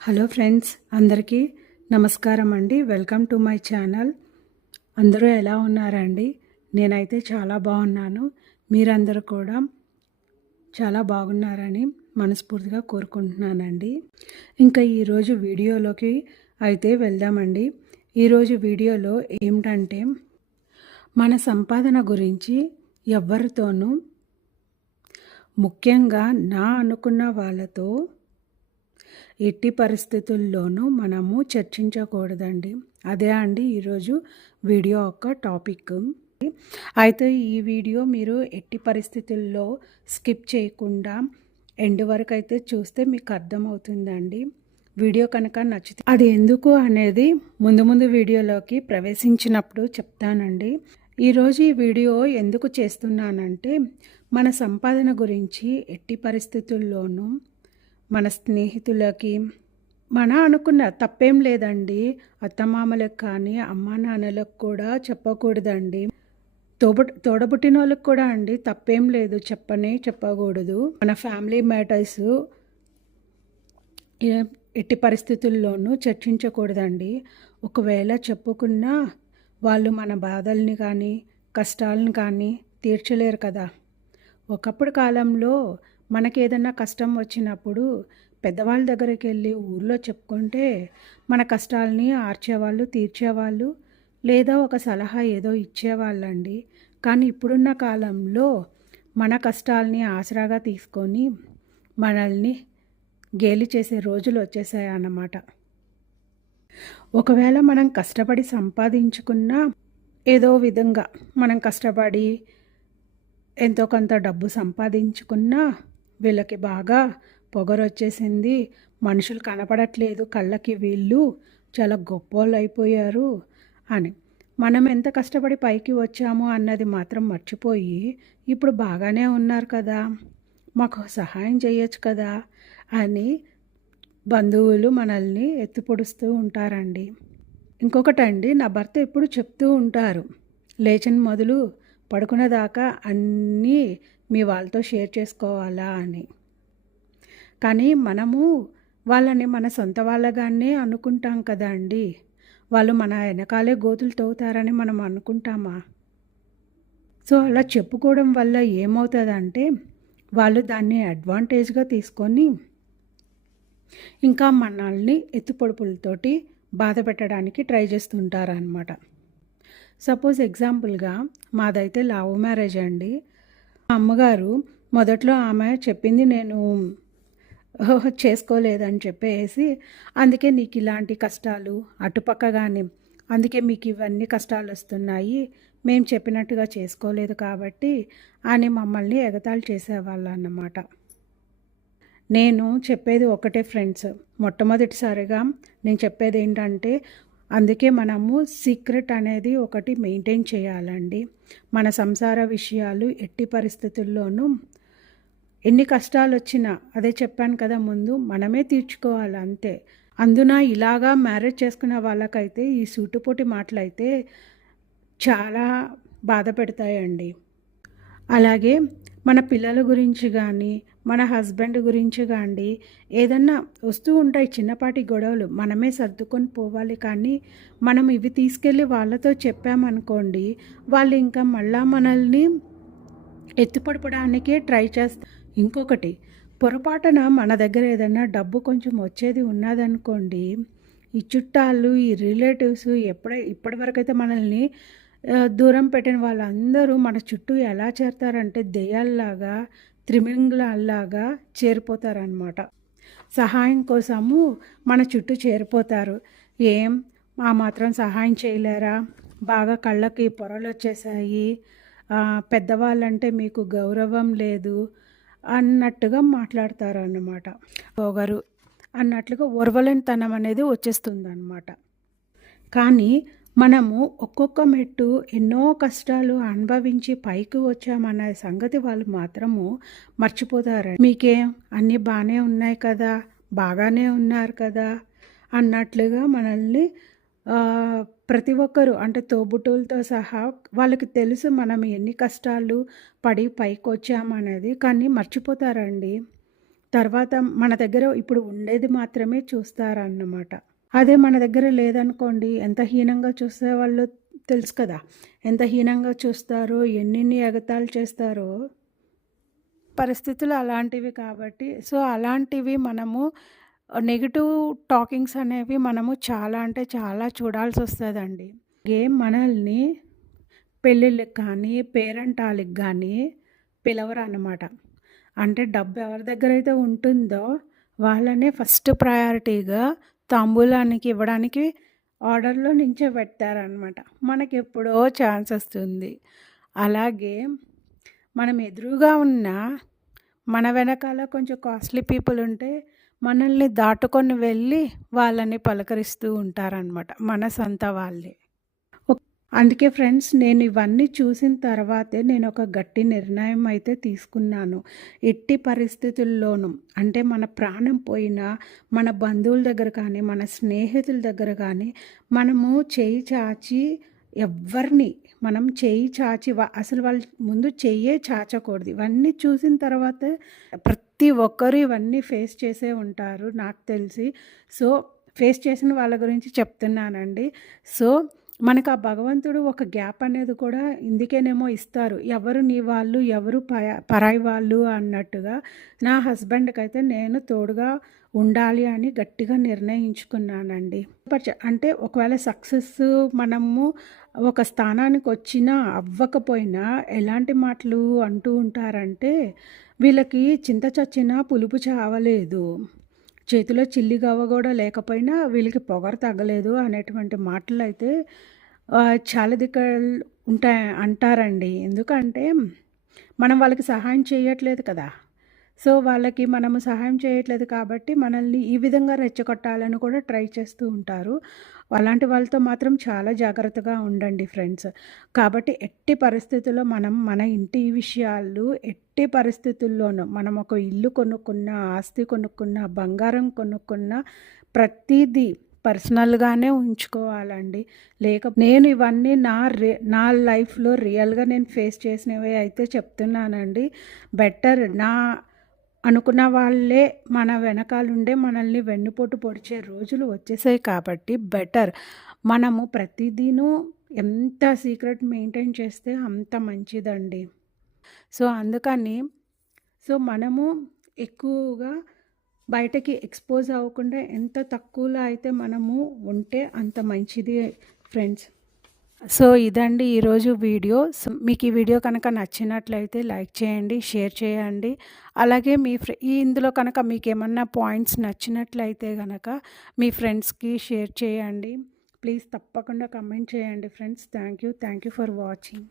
Hello friends అందరికీ నమస్కారం అండి. Welcome to my channel. అందరూ ఎలా ఉన్నారండి? నేనైతే చాలా బాగున్నాను. మీరందరూ కూడా చాలా బాగున్నారని మనస్ఫూర్తిగా కోరుకుంటున్నానండి. ఇంకా ఈరోజు వీడియోలోకి అయితే వెళ్దామండి. ఈరోజు వీడియోలో ఏమిటంటే మన సంపాదన గురించి ఎవరితోనూ ముఖ్యంగా నా అనుకున్న వాళ్ళతో ఎట్టి పరిస్థితుల్లోనూ మనము చర్చించకూడదండి. అదే అండి ఈరోజు వీడియో యొక్క టాపిక్. అయితే ఈ వీడియో మీరు ఎట్టి పరిస్థితుల్లో స్కిప్ చేయకుండా ఎండ్ వరకు అయితే చూస్తే మీకు అర్థమవుతుందండి. వీడియో కనుక నచ్చితే అది ఎందుకు అనేది ముందు ముందు వీడియోలోకి ప్రవేశించినప్పుడు చెప్తానండి. ఈరోజు ఈ వీడియో ఎందుకు చేస్తున్నానంటే మన సంపాదన గురించి ఎట్టి పరిస్థితుల్లోనూ మన స్నేహితులకి. మన అనుకున్న తప్పేం లేదండి. అత్తమామలకు కానీ అమ్మా నాన్నలకు కూడా చెప్పకూడదండి. తోబు తోడబుట్టిన వాళ్ళకి కూడా అండి. తప్పేం లేదు. చెప్పనే చెప్పకూడదు. మన ఫ్యామిలీ మ్యాటర్స్ ఎట్టి పరిస్థితుల్లోనూ చర్చించకూడదండి. ఒకవేళ చెప్పుకున్నా వాళ్ళు మన బాధల్ని కానీ కష్టాలను కానీ తీర్చలేరు కదా. ఒకప్పుడు కాలంలో మనకి ఏదైనా కష్టం వచ్చినప్పుడు పెద్దవాళ్ళ దగ్గరికి వెళ్ళి ఊర్లో చెప్పుకుంటే మన కష్టాలని ఆర్చేవాళ్ళు తీర్చేవాళ్ళు లేదా ఒక సలహా ఏదో ఇచ్చేవాళ్ళండి. కానీ ఇప్పుడున్న కాలంలో మన కష్టాలని ఆసరాగా తీసుకొని మనల్ని గేలి చేసే రోజులు వచ్చేసాయి అన్నమాట ఒకవేళ మనం కష్టపడి సంపాదించుకున్నా ఏదో విధంగా మనం కష్టపడి ఎంతో కొంత డబ్బు సంపాదించుకున్నా వీళ్ళకి బాగా పొగరొచ్చేసింది. మనుషులు కనపడట్లేదు. కళ్ళకి వీళ్ళు చాలా గొప్పోళ్ళు అయిపోయారు అని. మనం ఎంత కష్టపడి పైకి వచ్చాము అన్నది మాత్రం మర్చిపోయి ఇప్పుడు బాగానే ఉన్నారు కదా. మాకు సహాయం చేయొచ్చు కదా అని బంధువులు మనల్ని ఎత్తిపొడుస్తూ ఉంటారండి. ఇంకొకటండి నా భర్త ఎప్పుడు చెప్తూ ఉంటారు లేచిన మొదలు పడుకునేదాకా అన్నీ మీ వాళ్ళతో షేర్ చేసుకోవాలా అని. కానీ మనము వాళ్ళని మన సొంత వాళ్ళగానే అనుకుంటాం కదా అండి. వాళ్ళు మన వెనకాలే గోతులు తవ్వుతారని మనం అనుకుంటామా? సో అలా చెప్పుకోవడం వల్ల ఏమవుతుందంటే వాళ్ళు దాన్ని అడ్వాంటేజ్గా తీసుకొని ఇంకా మనల్ని ఎత్తుపొడుపులతోటి బాధ పెట్టడానికి ట్రై చేస్తుంటారనమాట సపోజ్ ఎగ్జాంపుల్గా మాదైతే లవ్ మ్యారేజ్ అండి. అమ్మగారు మొదట్లో ఆమె చెప్పింది నేను చేసుకోలేదని చెప్పేసి అందుకే నీకు ఇలాంటి కష్టాలు అటుపక్క కానీ అందుకే మీకు ఇవన్నీ కష్టాలు వస్తున్నాయి మేము చెప్పినట్టుగా చేసుకోలేదు కాబట్టి అని మమ్మల్ని ఎగతాళి చేసేవాళ్ళు అన్నమాట నేను చెప్పేది ఒకటే ఫ్రెండ్స్. మొట్టమొదటిసారిగా నేను చెప్పేది ఏంటంటే అందుకే మనము సీక్రెట్ అనేది ఒకటి మెయింటైన్ చేయాలండి. మన సంసార విషయాలు ఎట్టి పరిస్థితుల్లోనూ ఎన్ని కష్టాలు వచ్చినా అదే చెప్పాను కదా ముందు మనమే తీర్చుకోవాలి అంతే. అందున ఇలాగా మ్యారేజ్ చేసుకున్న వాళ్ళకైతే ఈ సూటుపోటి మాటలైతే చాలా బాధ పెడతాయండి. అలాగే మన పిల్లల గురించి కానీ మన హస్బెండ్ గురించి కానీ ఏదన్నా వస్తూ ఉంటాయి చిన్నపాటి గొడవలు మనమే సర్దుకొని పోవాలి. కానీ మనం ఇవి తీసుకెళ్ళి వాళ్ళతో చెప్పామనుకోండి వాళ్ళు ఇంకా మళ్ళా మనల్ని ఎత్తుపడపడానికే ట్రై చేస్తారు ఇంకొకటి పొరపాటున మన దగ్గర ఏదైనా డబ్బు కొంచెం వచ్చేది ఉన్నదనుకోండి ఈ చుట్టాలు ఈ రిలేటివ్స్ ఎప్పుడై ఇప్పటివరకైతే మనల్ని దూరం పెట్టిన వాళ్ళందరూ మన చుట్టూ ఎలా చేరుతారంటే దెయ్యాల్లాగా త్రిమింగులలాగా చేరిపోతారనమాట సహాయం కోసము మన చుట్టూ చేరిపోతారు. ఏం? ఆ మాత్రం సహాయం చేయలేరా? బాగా కళ్ళకి పొరలు వచ్చేసాయి పెద్దవాళ్ళంటే మీకు గౌరవం లేదు అన్నట్టుగా మాట్లాడతారు అన్నమాట పోగరు. అన్నట్లుగా ఒరవలేనితనం అనేది వచ్చేస్తుంది అనమాట కానీ మనము ఒక్కొక్క మెట్టు ఎన్నో కష్టాలు అనుభవించి పైకి వచ్చామన్న సంగతి వాళ్ళు మాత్రము మర్చిపోతారు. మీకేం? అన్నీ బాగానే ఉన్నాయి కదా? బాగానే ఉన్నారు కదా? అన్నట్లుగా మనల్ని ప్రతి ఒక్కరు అంటే తోబుట్టులతో సహా వాళ్ళకి తెలుసు మనం ఎన్ని కష్టాలు పడి పైకి వచ్చామనేది కానీ మర్చిపోతారండి. తర్వాత మన దగ్గర ఇప్పుడు ఉండేది మాత్రమే చూస్తారన్నమాట. అదే మన దగ్గర లేదనుకోండి ఎంత హీనంగా చూసే వాళ్ళు తెలుసు కదా. ఎంత హీనంగా చూస్తారో ఎన్నిన్ని ఎగతాలు చేస్తారో పరిస్థితులు అలాంటివి కాబట్టి. సో అలాంటివి మనము నెగిటివ్ టాకింగ్స్ అనేవి మనము చాలా అంటే చాలా చూడాల్సి వస్తుందండి. గేమ్ మనల్ని పెళ్ళిళ్ళకి కానీ పేరెంటాలకి కానీ పిలవరు అన్నమాట అంటే డబ్బు ఎవరి దగ్గర అయితే ఉంటుందో వాళ్ళనే ఫస్ట్ ప్రయారిటీగా తాంబూలానికి ఇవ్వడానికి ఆర్డర్లో నుంచే పెట్టారనమాట మనకి ఎప్పుడో ఛాన్స్ వస్తుంది. అలాగే మనం ఎదురుగా ఉన్న మన వెనకాల కొంచెం కాస్ట్లీ పీపుల్ ఉంటే మనల్ని దాటుకొని వెళ్ళి వాళ్ళని పలకరిస్తూ ఉంటారనమాట మన సొంత వాళ్ళే. అందుకే ఫ్రెండ్స్ నేను ఇవన్నీ చూసిన తర్వాతే నేను ఒక గట్టి నిర్ణయం అయితే తీసుకున్నాను. ఎట్టి పరిస్థితుల్లోనూ అంటే మన ప్రాణం పోయినా మన బంధువుల దగ్గర కానీ మన స్నేహితుల దగ్గర కానీ మనము చేయి చాచి ఎవరిని మనం చేయి చాచి అసలు వాళ్ళ ముందు చెయ్యే చాచకూడదు. ఇవన్నీ చూసిన తర్వాత ప్రతి ఒక్కరు ఇవన్నీ ఫేస్ చేసే ఉంటారు నాకు తెలిసి. సో ఫేస్ చేసిన వాళ్ళ గురించి చెప్తున్నానండి. సో మనకు ఆ భగవంతుడు ఒక గ్యాప్ అనేది కూడా ఇందుకేనేమో ఇస్తారు. ఎవరు నీ వాళ్ళు ఎవరు పరాయి వాళ్ళు అన్నట్టుగా నా హస్బెండ్కి అయితే నేను తోడుగా ఉండాలి అని గట్టిగా నిర్ణయించుకున్నానండి. అంటే ఒకవేళ సక్సెస్ మనము ఒక స్థానానికి వచ్చినా అవ్వకపోయినా ఎలాంటి మాటలు అంటూ ఉంటారంటే వీళ్ళకి చింత చచ్చినా పులుపు చావలేదు. చేతిలో చిల్లి గవ్వ కూడా లేకపోయినా వీళ్ళకి పొగర తగ్గలేదు అనేటువంటి మాటలు అయితే చాలా దిక్కలు ఉంటాయి అంటారండి. ఎందుకంటే మనం వాళ్ళకి సహాయం చేయట్లేదు కదా. సో వాళ్ళకి మనము సహాయం చేయట్లేదు కాబట్టి మనల్ని ఈ విధంగా రెచ్చగొట్టాలని కూడా ట్రై చేస్తూ ఉంటారు. అలాంటి వాళ్ళతో మాత్రం చాలా జాగ్రత్తగా ఉండండి ఫ్రెండ్స్. కాబట్టి ఎట్టి పరిస్థితుల్లో మనం మన ఇంటి విషయాలు ఎట్టి పరిస్థితుల్లోనూ మనం ఒక ఇల్లు కొనుక్కున్న ఆస్తి కొనుక్కున్న బంగారం కొనుక్కున్న ప్రతిదీ పర్సనల్గానే ఉంచుకోవాలండి. లేక నేను ఇవన్నీ నా రి నా లైఫ్లో రియల్గా నేను ఫేస్ చేసినవి అయితే చెప్తున్నానండి. బెటర్ నా అనుకున్న వాళ్ళే మన వెనకాలుండే మనల్ని వెన్నుపోటు పొడిచే రోజులు వచ్చేసాయి కాబట్టి బెటర్. మనము ప్రతిదీను ఎంత సీక్రెట్ మెయింటైన్ చేస్తే అంత మంచిదండి. సో అందుకని సో మనము ఎక్కువగా బయటకి ఎక్స్పోజ్ అవ్వకుండా ఎంత తక్కువలో అయితే మనము ఉంటే అంత మంచిది ఫ్రెండ్స్. సో ఇదండి ఈరోజు వీడియో. సో మీకు ఈ వీడియో కనుక నచ్చినట్లయితే లైక్ చేయండి షేర్ చేయండి. అలాగే మీ ఫ్రె ఈ ఇందులో కనుక మీకు ఏమన్నా పాయింట్స్ నచ్చినట్లయితే కనుక మీ ఫ్రెండ్స్కి షేర్ చేయండి. ప్లీజ్ తప్పకుండా కమెంట్ చేయండి friends. Thank you thank you for watching.